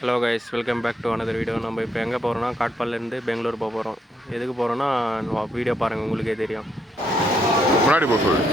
Hello guys, welcome back to another video. நம்ம இப்போ எங்கே போகிறோம்னா காட்பாடிலேருந்து பெங்களூர் போக போகிறோம். எதுக்கு போகிறோன்னா வீடியோ பாருங்கள், உங்களுக்கே தெரியும். முன்னாடி போக சொல்லு.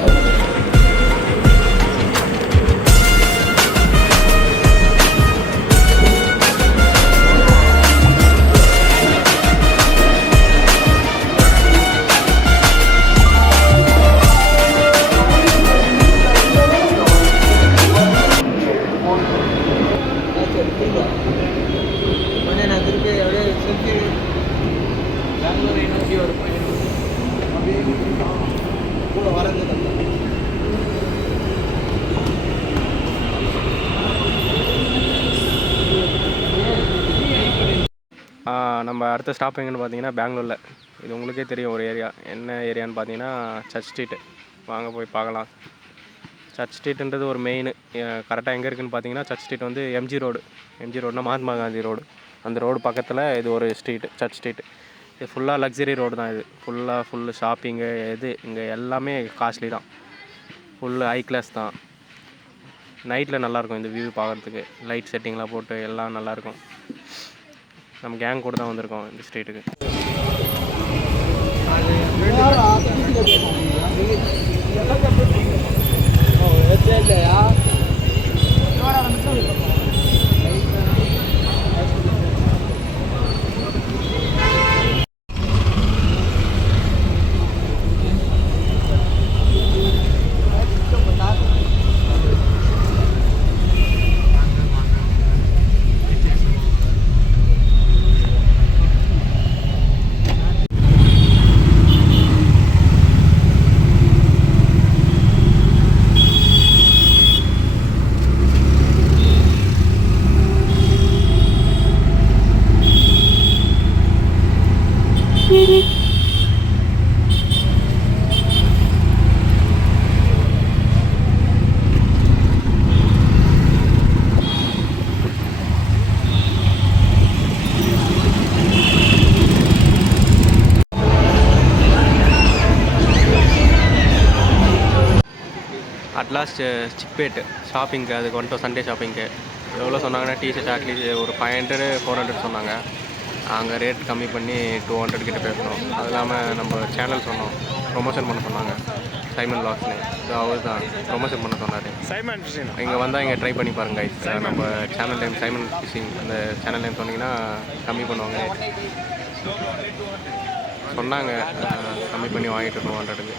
நம்ம அடுத்த ஸ்டாப் எங்கன்னு பார்த்தீங்கன்னா பெங்களூரில். இது உங்களுக்கே தெரியும் ஒரு ஏரியா. என்ன ஏரியான்னு பார்த்தீங்கன்னா சர்ச் ஸ்ட்ரீட்டு. வாங்க போய் பார்க்கலாம். சர்ச் ஸ்ட்ரீட்டுன்றது ஒரு மெயின். கரெக்டாக எங்கே இருக்குதுன்னு பார்த்தீங்கன்னா சர்ச் ஸ்ட்ரீட் வந்து எம்ஜி ரோடுனா மகாத்மா காந்தி ரோடு. அந்த ரோடு பக்கத்தில் இது ஒரு ஸ்ட்ரீட்டு, சர்ச் ஸ்ட்ரீட்டு. இது ஃபுல்லாக லக்ஸரி ரோடு தான். இது ஃபுல்லு ஷாப்பிங்கு. இங்கே எல்லாமே காஸ்ட்லி தான். ஃபுல்லு ஹை கிளாஸ் தான். நைட்டில் நல்லாயிருக்கும் இந்த வியூ பார்க்குறதுக்கு. லைட் செட்டிங்லாம் போட்டு எல்லாம் நல்லாயிருக்கும். நம்ம கேங் கூட தான் வந்திருக்கோம் இந்த ஸ்ட்ரீட்டுக்கு. அட்லாஸ்ட் சிக்பேட்டு ஷாப்பிங்க்கு அதுக்கு வந்துட்டோம். சண்டே ஷாப்பிங்க்கு எவ்வளோ சொன்னாங்கன்னா டிஷர்ட் அட்லீஸ்ட் ஒரு 500 400 சொன்னாங்க. அங்கே ரேட் கம்மி பண்ணி 200 கிட்ட பேசணும். அது இல்லாமல் நம்ம சேனல் சொன்னோம், ப்ரொமோஷன் பண்ண சொன்னாங்க. சைமன் வ்ளாக்ஸ்னு அவர் தான் ப்ரொமோஷன் பண்ண சொன்னார். இங்கே வந்தால் இங்கே ட்ரை பண்ணி பாருங்க. நம்ம சேனல் நேம் சைமன் ஃபிஷிங். அந்த சேனல் நேம் சொன்னீங்கன்னா கம்மி பண்ணுவாங்க. சொன்னாங்க கம்மி பண்ணி வாங்கிட்டு 200க்கு.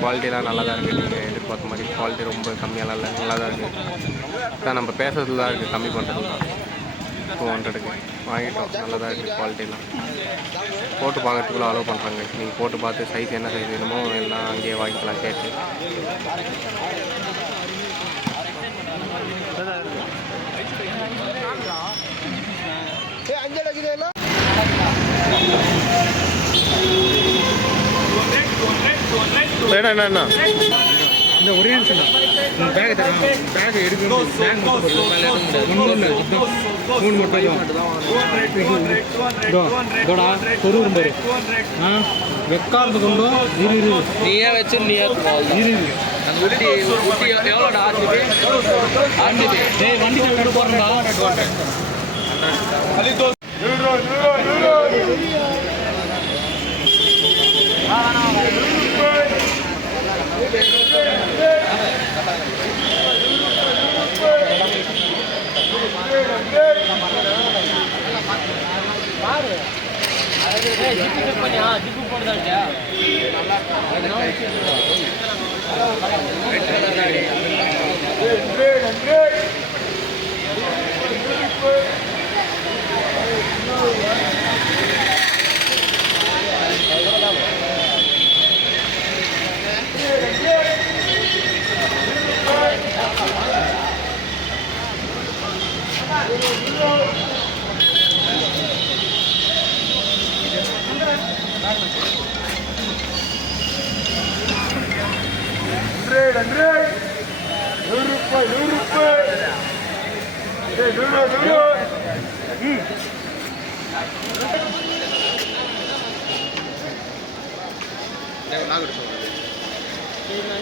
குவாலிட்டிலாம் நல்லா தான் இருக்குது. நீங்கள் எதிர்பார்த்த மாதிரி குவாலிட்டி ரொம்ப கம்மியெல்லாம் இல்லை, நல்லா தான் இருக்குது. தான் நம்ம பேசுறது தான் இருக்குது, கம்மி பண்ணுறது தான். 200க்கு வாங்கிட்டோம். நல்லா தான் இருக்குது குவாலிட்டிலாம். போட்டு பார்க்கறதுக்குள்ளே அலோவ் பண்ணுறாங்க. நீங்கள் போட்டு பார்த்து சைஸ் என்ன சைஸ் வேணுமோ எல்லாம் அங்கேயே வாங்கிக்கலாம் கேட்டு. என்ன இந்த ஒரே நிமிஷம் பேக் தரேன். பேக் எடுக்கணும். பேக் மூணு மட்டும் தொண்ணூறு பேர் வெக்காரத்து கொண்டும் நீயே வச்சு நீயே அந்த உட்டி எவ்வளோடா ஆர்டிபி வண்டி கட்டு போடுறா.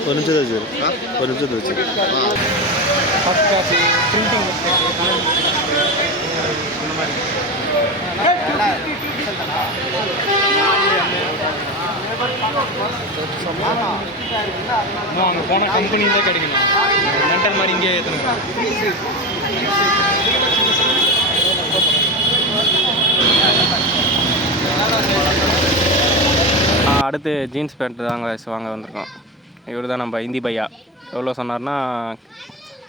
ஒரு நிமிஷம் வச்சு ஃபஸ்ட் காப்பி பிரிண்டிங் போனால் கம்பெனி தான் கிடைக்கணும். மென்டல் மாதிரி இங்கே ஏற்றணும். அடுத்து ஜீன்ஸ் பேண்ட் தாங்க வாங்க வந்திருக்கோம். இவர் தான் நம்ம இந்தி பையா. எவ்வளோ சொன்னார்னா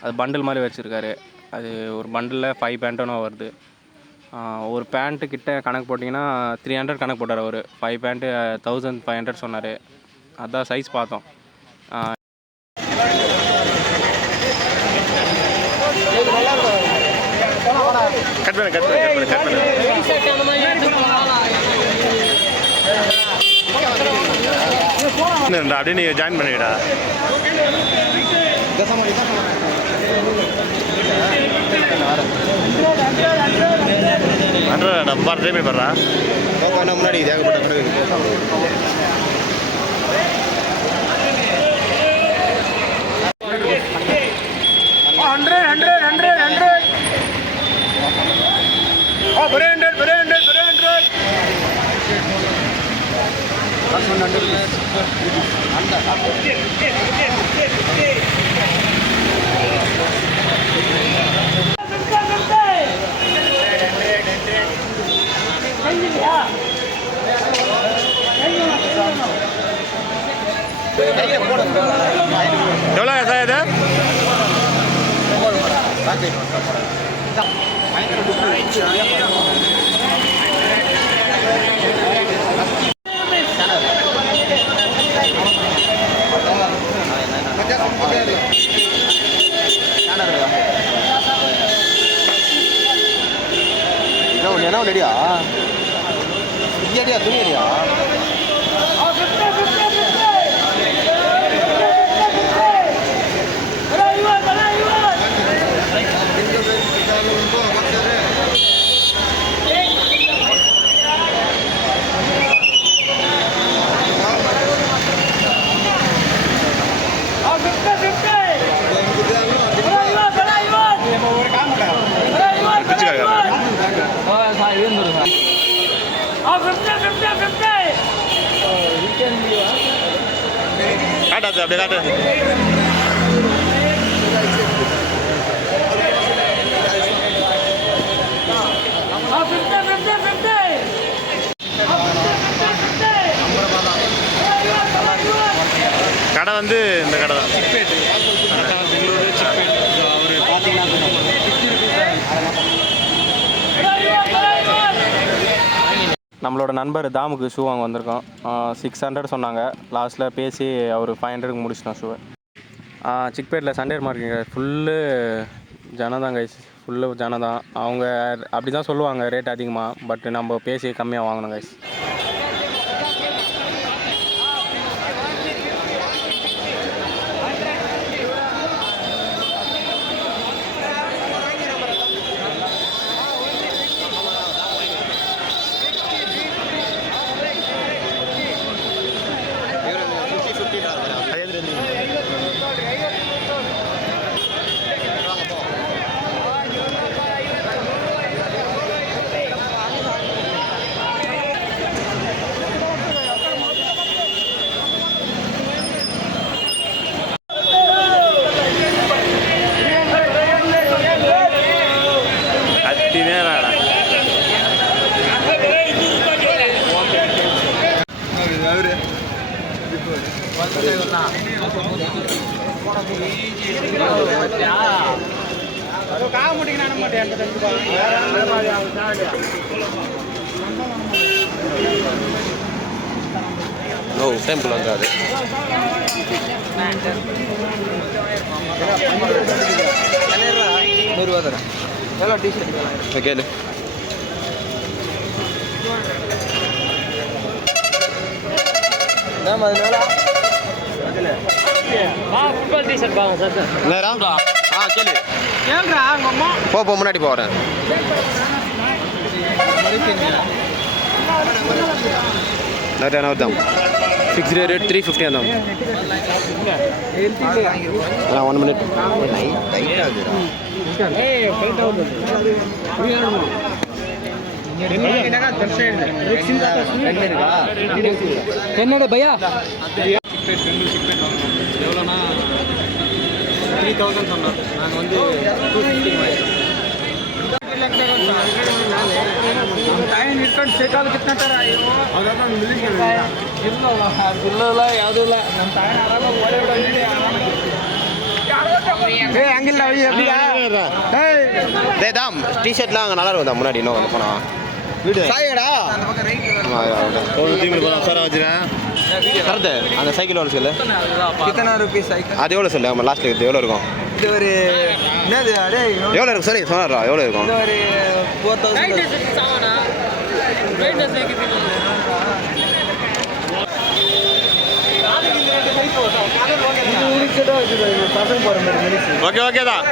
அது பண்டில் மாதிரி வச்சுருக்காரு. அது ஒரு பண்டிலில் 5 பேண்ட்டுன்னு வருது. ஒரு பேண்ட்டு கிட்ட கணக்கு போட்டிங்கன்னா 300 கணக்கு போட்டார் அவர். 5 பேண்ட்டு 1500 சொன்னார். அதான் சைஸ் பார்த்தோம். அப்படியே நீ ஜாயின் பண்ணிவிடா. டப்பா ட்ரை பண்ணி பாடுறா. முன்னாடி ஏகப்பட்ட கடை எவ்வளோ சார் இது? என்ன ரெடியா? துணி ரெடியா? காட்டாது அப்படியே காட்டு. கடை வந்து இந்த கடை தான். பெங்களூரு சிப்பேட். அவர் பார்த்தீங்கன்னா நம்மளோட நண்பர் தாமுக்கு ஷூ வாங்க வந்திருக்கோம். 600 சொன்னாங்க. லாஸ்ட்டில் பேசி அவர் 500க்கு முடிச்சிட்டோம் ஷூவை. சிக்பேட்டில் சண்டே மார்க்கெட் ஃபுல்லு ஜனதான் கைஸ். ஃபுல்லு ஜனதான். அவங்க அப்படி தான் சொல்லுவாங்க ரேட் அதிகமாக. பட் நம்ம பேசி கம்மியாக வாங்கணும் கைஸ். ஓ டெம்பிள் வந்தாது. கேளு. போ முன்னாடி போறேன். ఫిక్స్ రేట్ 350 అందాం. 1 minute. என்னோட பையா எவ்வளோனா 3000 சொன்னோம். நாங்கள் வந்து 250 வாங்கிட்டோம். ಟೈಮ್ ಇಟ್ಕೊಂಡು ಸೇಕಾಲು ಕಿತ್ಕೊಂತಾರೆ. ಇಲ್ಲ ಯಾವುದೂ ಇಲ್ಲ. ನಮ್ಮ ತಾಯಿ ಆರಾಮಾಗಿ ಓಡಾಡಿ ಹಂಗಿಲ್ಲ. தாம் டிஷர்ட்லாம் அங்கே நல்லா இருக்கும் முன்னாடி இன்னும் வந்து போனா வீடு சாயடா கரெக்டு அந்த சைக்கிள் எவ்வளோ சொல்லு கித்தனா ருபீஸ் சைக்கிள் அது எவ்வளோ சொல்லு நம்ம லாஸ்ட்டு இது எவ்வளோ இருக்கும் இது ஒரு என்னது அடே எவ்வளோ இருக்கும் சரி சொன்னாரா எவ்வளோ இருக்கும் இது ஒரு 4000 ஓகே ஓகே தான்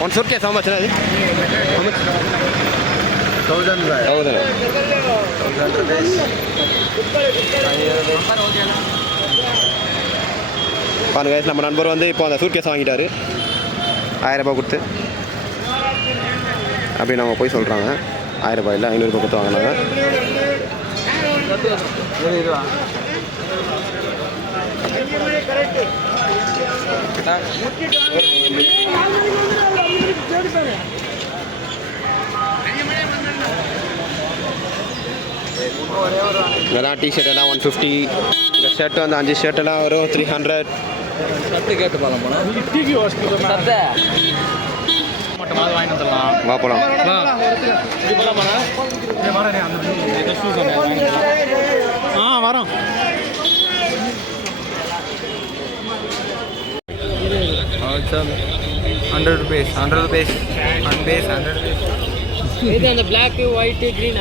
One suitcase, how much? How much? 1000 rupees. பாருங்க நம்ம நண்பர் வந்து இப்போ அந்த சூட்கேஸ் வாங்கிட்டாரு 1000 ரூபாய் கொடுத்து. அப்படி நம்ம போய் சொல்கிறாங்க 1000 ரூபாய் இல்லை 500 ரூபாய் கொடுத்து வாங்கினாங்க. இதெல்லாம் டிஷர்ட் எல்லாம் 150. இந்த ஷர்ட் வந்து 5 ஷர்ட் எல்லாம் வரும் 300. சட்டு கேட்டு பார்க்கலாம் போனால் மட்டுமாவது வாங்கிட்டு வந்துடலாம். வா போகலாம். வரோம். $100 rupees. இது அந்த black, white, green